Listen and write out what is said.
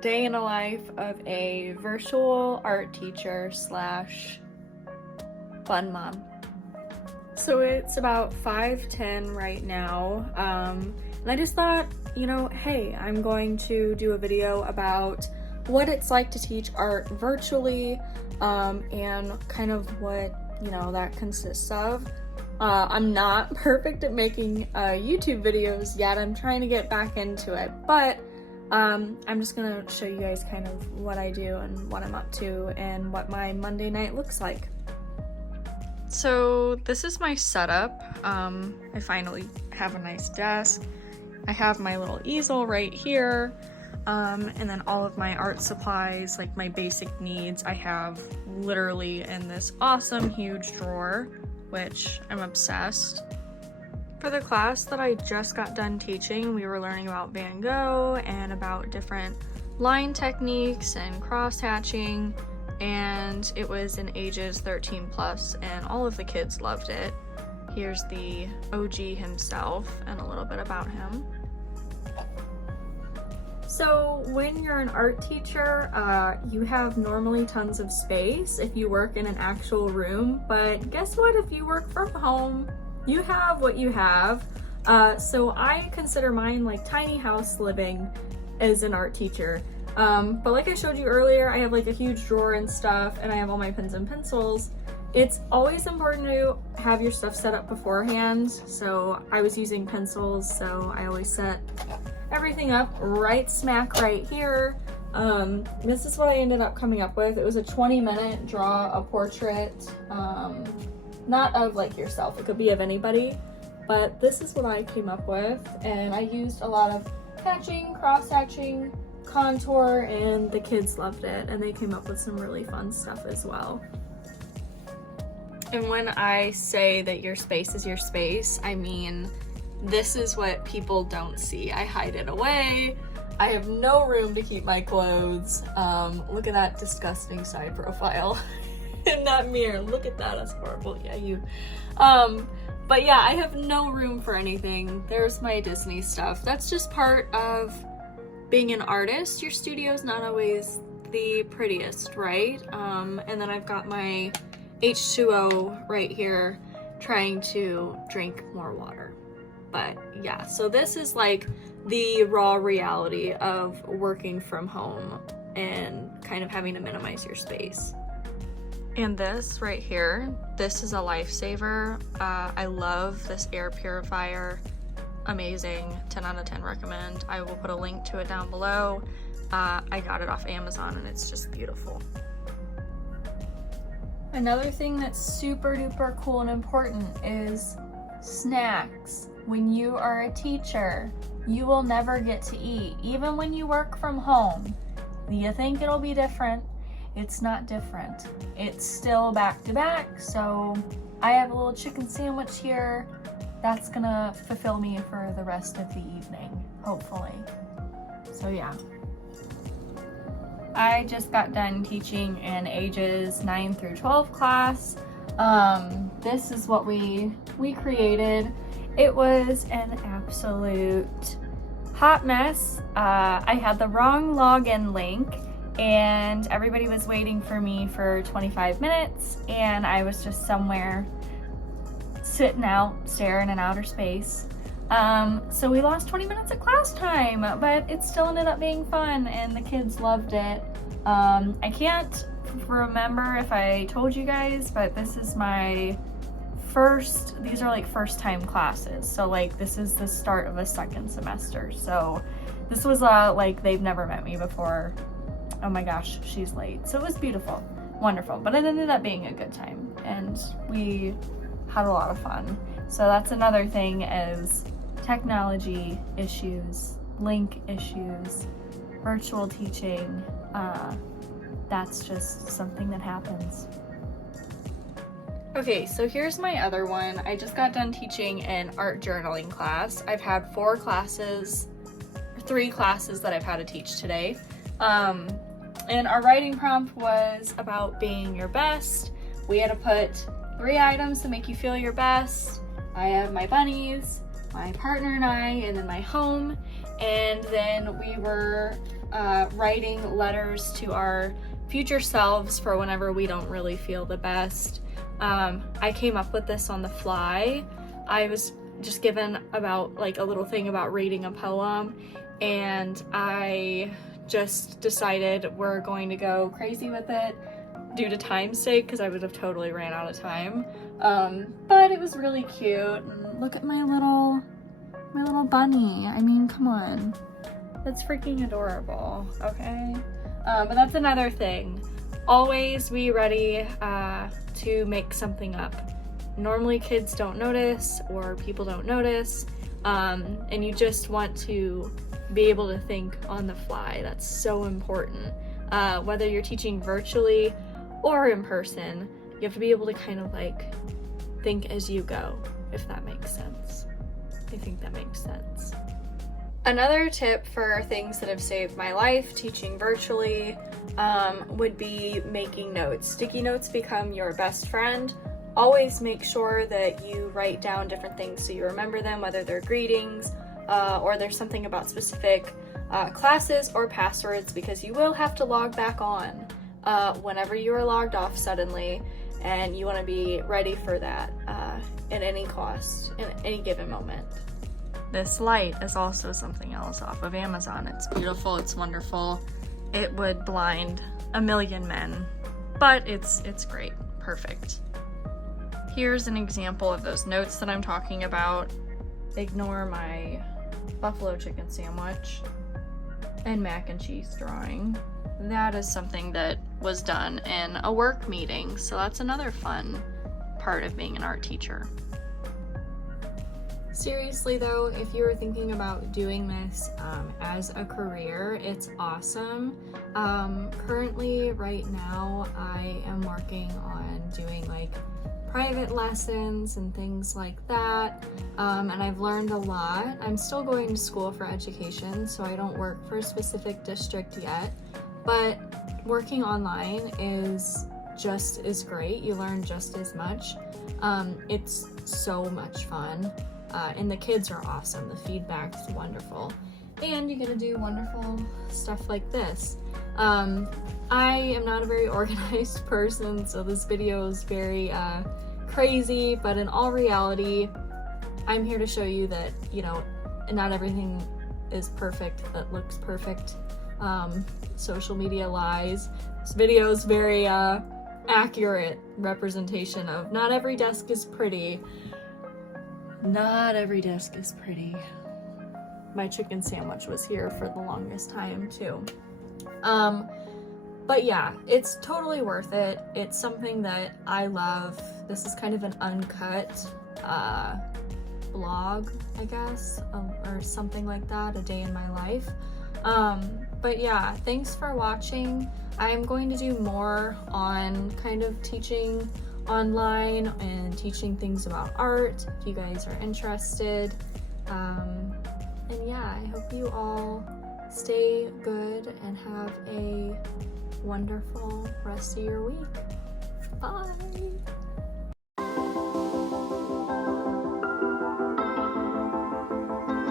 day in the life of a virtual art teacher slash fun mom. So it's about 5:10 right now, and I just thought, hey, I'm going to do a video about what it's like to teach art virtually, and kind of what, that consists of. I'm not perfect at making YouTube videos yet. I'm trying to get back into it, but I'm just gonna show you guys kind of what I do and what I'm up to and what my Monday night looks like. So this is my setup. I finally have a nice desk. I have my little easel right here, and then all of my art supplies, like my basic needs, I have literally in this awesome huge drawer, which I'm obsessed. For the class that I just got done teaching, we were learning about Van Gogh and about different line techniques and cross-hatching, and it was in ages 13 plus, and all of the kids loved it. Here's the OG himself and a little bit about him. So when you're an art teacher, you have normally tons of space if you work in an actual room, but guess what? If you work from home, you have what you have. So I consider mine like tiny house living as an art teacher. But like I showed you earlier, I have like a huge drawer and stuff, and I have all my pens and pencils. It's always important to have your stuff set up beforehand. So I was using pencils, so I always set everything up right smack right here. This is what I ended up coming up with. It was a 20-minute draw a portrait, not of like yourself, it could be of anybody, but this is what I came up with, and I used a lot of hatching, cross hatching, contour, and the kids loved it, and they came up with some really fun stuff as well. And when I say that your space is your space, I mean this is what people don't see. I hide it away. I have no room to keep my clothes. Look at that disgusting side profile in that mirror. Look at that, that's horrible. Yeah, you. But yeah, I have no room for anything. There's my Disney stuff. That's just part of being an artist. Your studio's not always the prettiest, right? And then I've got my H2O right here trying to drink more water. But yeah, so this is like the raw reality of working from home and kind of having to minimize your space. And this right here, this is a lifesaver. I love this air purifier. Amazing, 10 out of 10 recommend. I will put a link to it down below. I got it off Amazon and it's just beautiful. Another thing that's super duper cool and important is snacks. When you are a teacher, you will never get to eat, even when you work from home. You think it'll be different? It's not different. It's still back to back, so I have a little chicken sandwich here. That's gonna fulfill me for the rest of the evening, hopefully. So yeah. I just got done teaching in ages 9 through 12 class. This is what we created. It was an absolute hot mess. I had the wrong login link and everybody was waiting for me for 25 minutes and I was just somewhere sitting out, staring in outer space. So we lost 20 minutes of class time, but it still ended up being fun and the kids loved it. I can't remember if I told you guys, but this is my these are like first time classes. So like this is the start of a second semester. So this was like they've never met me before. Oh my gosh, she's late. So it was beautiful, wonderful, but it ended up being a good time and we had a lot of fun. So that's another thing is technology issues, link issues, virtual teaching. That's just something that happens. Okay, so here's my other one. I just got done teaching an art journaling class. I've had 3 classes that I've had to teach today. And our writing prompt was about being your best. We had to put 3 items to make you feel your best. I have my bunnies, my partner and I, and then my home. and then we were writing letters to our future selves for whenever we don't really feel the best. I came up with this on the fly. I was just given about like a little thing about reading a poem, and I just decided we're going to go crazy with it due to time's sake, because I would have totally ran out of time. But it was really cute. And look at my little bunny. I mean, come on. That's freaking adorable, okay? But that's another thing. Always be ready to make something up. Normally kids don't notice, or people don't notice, and you just want to be able to think on the fly. That's so important. Whether you're teaching virtually or in person, you have to be able to kind of like think as you go, if that makes sense. I think that makes sense. Another tip for things that have saved my life teaching virtually would be making notes. Sticky notes become your best friend. Always make sure that you write down different things so you remember them, whether they're greetings or there's something about specific classes or passwords, because you will have to log back on whenever you are logged off suddenly, and you want to be ready for that at any cost, in any given moment. This light is also something else off of Amazon. It's beautiful, it's wonderful. It would blind a million men, but it's great, perfect. Here's an example of those notes that I'm talking about. Ignore my buffalo chicken sandwich and mac and cheese drawing. That is something that was done in a work meeting, so that's another fun part of being an art teacher. Seriously though, if you were thinking about doing this as a career, it's awesome. Currently, right now, I am working on doing like private lessons and things like that, and I've learned a lot. I'm still going to school for education, so I don't work for a specific district yet, but working online is just as great. You learn just as much. It's so much fun. And the kids are awesome. The feedback's wonderful. And you get to do wonderful stuff like this. I am not a very organized person, so this video is very crazy, but in all reality, I'm here to show you that, you know, not everything is perfect that looks perfect. Social media lies. This video is very accurate representation of not every desk is pretty. Not every desk is pretty. My chicken sandwich was here for the longest time too. But yeah, it's totally worth it. It's something that I love. This is kind of an uncut blog, I guess, or something like that, a day in my life. But yeah, thanks for watching. I'm going to do more on kind of teaching online and teaching things about art if you guys are interested. And yeah, I hope you all stay good and have a wonderful rest of your week. Bye!